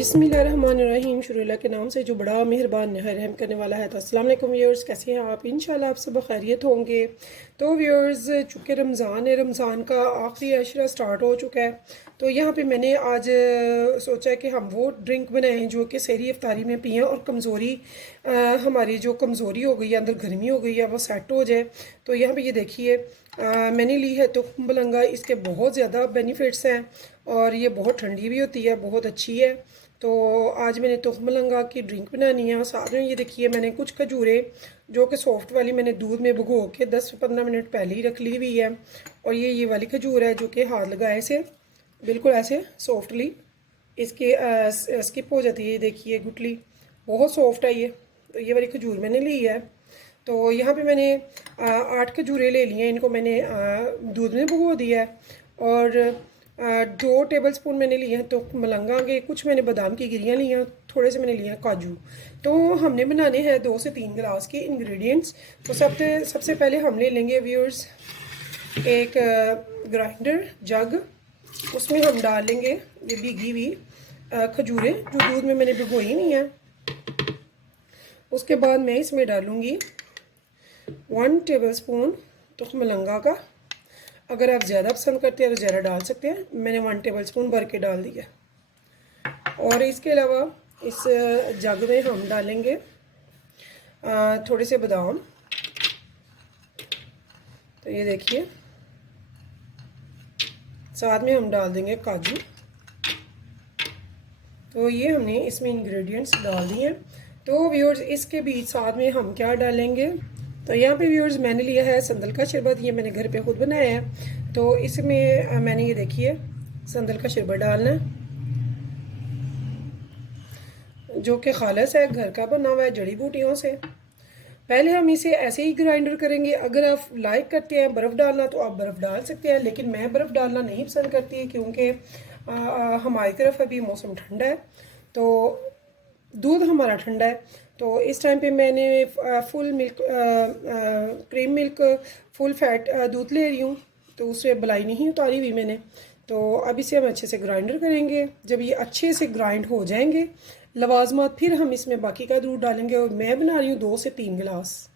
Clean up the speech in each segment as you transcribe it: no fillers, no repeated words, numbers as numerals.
बिस्मिल्लाहिर्रहमानिर्रहीम। शुरू अल्लाह के नाम से जो बड़ा मेहरबान रहम करने वाला है। तो अस्सलाम वालेकुम व्यूअर्स, कैसे हैं आप? इंशाल्लाह आप सब खैरियत होंगे। तो व्यूअर्स, चूँकि रमज़ान है, रमज़ान का आखिरी अशरा स्टार्ट हो चुका है, तो यहाँ पे मैंने आज सोचा कि हम वो ड्रिंक बनाएं जो कि सहरी इफ्तारी में पिएँ और कमज़ोरी हमारी जो कमज़ोरी हो गई है, अंदर गर्मी हो गई है, वो सेट हो जाए। तो यहाँ पे ये देखिए, मैंने ली है तुख्म मलंगा। इसके बहुत ज़्यादा बेनिफिट्स हैं और ये बहुत ठंडी भी होती है, बहुत अच्छी है। तो आज मैंने तुख्म मलंगा की ड्रिंक बनानी है। और साथ में ये देखिए, मैंने कुछ खजूरें जो कि सॉफ्ट वाली मैंने दूध में भिगो के 10-15 मिनट पहले ही रख ली हुई है। और ये वाली खजूर है जो कि हाथ लगाए से बिल्कुल ऐसे सॉफ्टली इसके स्किप हो जाती है। ये देखिए, गुटली बहुत सॉफ्ट है ये। तो ये वाली खजूर मैंने ली है। तो यहाँ पे मैंने 8 खजूरें ले ली हैं। इनको मैंने दूध में भिगो दिया है। और 2 टेबल स्पून मैंने लिए हैं तो मलंगा के, कुछ मैंने बादाम की गिरियाँ ली हैं, थोड़े से मैंने लिए हैं काजू। तो हमने बनाने हैं 2 से 3 गिलास के इंग्रेडिएंट्स। तो सबसे पहले हम ले लेंगे व्यूअर्स एक ग्राइंडर जग। उसमें हम डाल लेंगे ये भीगी हुई खजूरें जो दूध में मैंने भिगोई नहीं है। उसके बाद मैं इसमें डालूँगी 1 टेबल स्पून तुख्म मलंगा का। अगर आप ज़्यादा पसंद करते हैं तो ज़्यादा डाल सकते हैं। मैंने 1 टेबल स्पून भर के डाल दिया। और इसके अलावा इस जग में हम डालेंगे थोड़े से बादाम। तो ये देखिए, साथ में हम डाल देंगे काजू। तो ये हमने इसमें इंग्रेडिएंट्स डाल दिए हैं। तो व्यूअर्स, इसके बीच साथ में हम क्या डालेंगे? तो यहाँ पे व्यूअर्स मैंने लिया है संदल का शरबत। ये मैंने घर पे खुद बनाया है। तो इसमें मैंने ये देखिए संदल का शरबत डालना है जो कि खालिस है, घर का बना हुआ है जड़ी बूटियों से। पहले हम इसे ऐसे ही ग्राइंडर करेंगे। अगर आप लाइक करते हैं बर्फ़ डालना तो आप बर्फ़ डाल सकते हैं, लेकिन मैं बर्फ़ डालना नहीं पसंद करती क्योंकि हमारी तरफ अभी मौसम ठंडा है, तो दूध हमारा ठंडा है। तो इस टाइम पे मैंने full milk cream milk full fat दूध ले रही हूँ। तो उससे मलाई नहीं उतारी हुई मैंने। तो अब इसे हम अच्छे से ग्राइंडर करेंगे। जब ये अच्छे से ग्राइंड हो जाएंगे लवाजमात, फिर हम इसमें बाकी का दूध डालेंगे। और मैं बना रही हूँ 2 से 3 गिलास।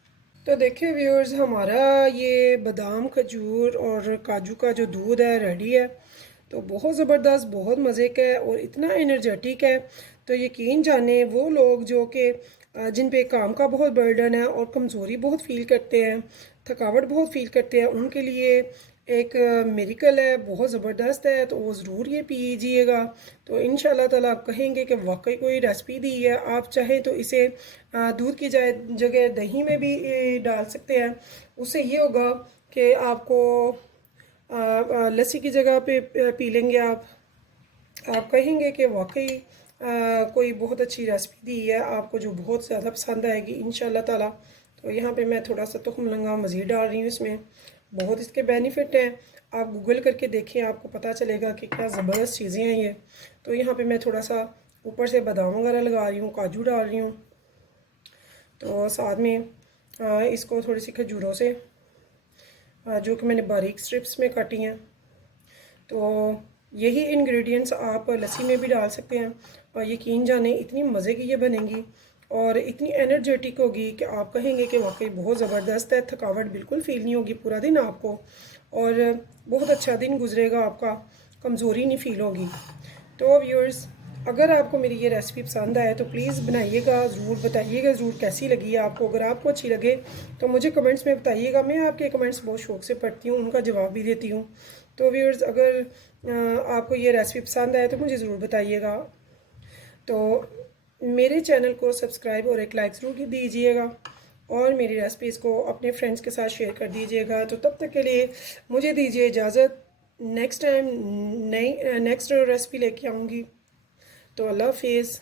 तो देखिए व्यूअर्स, हमारा ये बादाम खजूर और काजू का जो दूध है रेडी है। तो बहुत ज़बरदस्त, बहुत मज़े का है और इतना एनर्जेटिक है। तो यकीन जाने वो लोग जो कि जिन पे काम का बहुत बर्डन है और कमज़ोरी बहुत फ़ील करते हैं, थकावट बहुत फ़ील करते हैं, उनके लिए एक मेरिकल है, बहुत ज़बरदस्त है। तो वो ज़रूर ये पीजिएगा। तो इंशाल्लाह ताला आप कहेंगे कि वाकई कोई रेसिपी दी है। आप चाहें तो इसे दूध की जगह दही में भी डाल सकते हैं। उससे ये होगा कि आपको लस्सी की जगह पे पी लेंगे आप कहेंगे कि वाकई कोई बहुत अच्छी रेसिपी दी है आपको, जो बहुत ज़्यादा पसंद आएगी इंशाल्लाह ताला। तो यहाँ पे मैं थोड़ा सा तुख्म मलंगा मज़ीद डाल रही हूँ इसमें। बहुत इसके बेनिफिट हैं, आप गूगल करके देखें, आपको पता चलेगा कि क्या ज़बरदस्त चीज़ें हैं ये। तो यहाँ पे मैं थोड़ा सा ऊपर से बादाम वगैरह लगा रही हूँ, काजू डाल रही हूँ। तो साथ में इसको थोड़ी सी खजूरों से जो कि मैंने बारीक स्ट्रिप्स में काटी हैं। तो यही इंग्रेडिएंट्स आप लस्सी में भी डाल सकते हैं। और यकीन जाने इतनी मज़े की ये बनेगी और इतनी एनर्जेटिक होगी कि आप कहेंगे कि वाकई बहुत ज़बरदस्त है। थकावट बिल्कुल फील नहीं होगी पूरा दिन आपको, और बहुत अच्छा दिन गुजरेगा आपका, कमज़ोरी नहीं फील होगी। तो व्यूअर्स, अगर आपको मेरी ये रेसिपी पसंद आए तो प्लीज़ बनाइएगा, ज़रूर बताइएगा ज़रूर कैसी लगी है आपको। अगर आपको अच्छी लगे तो मुझे कमेंट्स में बताइएगा। मैं आपके कमेंट्स बहुत शौक़ से पढ़ती हूँ, उनका जवाब भी देती हूँ। तो व्यूअर्स, अगर आपको ये रेसिपी पसंद आए तो मुझे ज़रूर बताइएगा। तो मेरे चैनल को सब्सक्राइब और एक लाइक ज़रूर दीजिएगा और मेरी रेसिपीज़ को अपने फ्रेंड्स के साथ शेयर कर दीजिएगा। तो तब तक के लिए मुझे दीजिए इजाज़त। नेक्स्ट टाइम नेक्स्ट रेसिपी लेके आऊँगी। तो अल्लाह हाफिज़।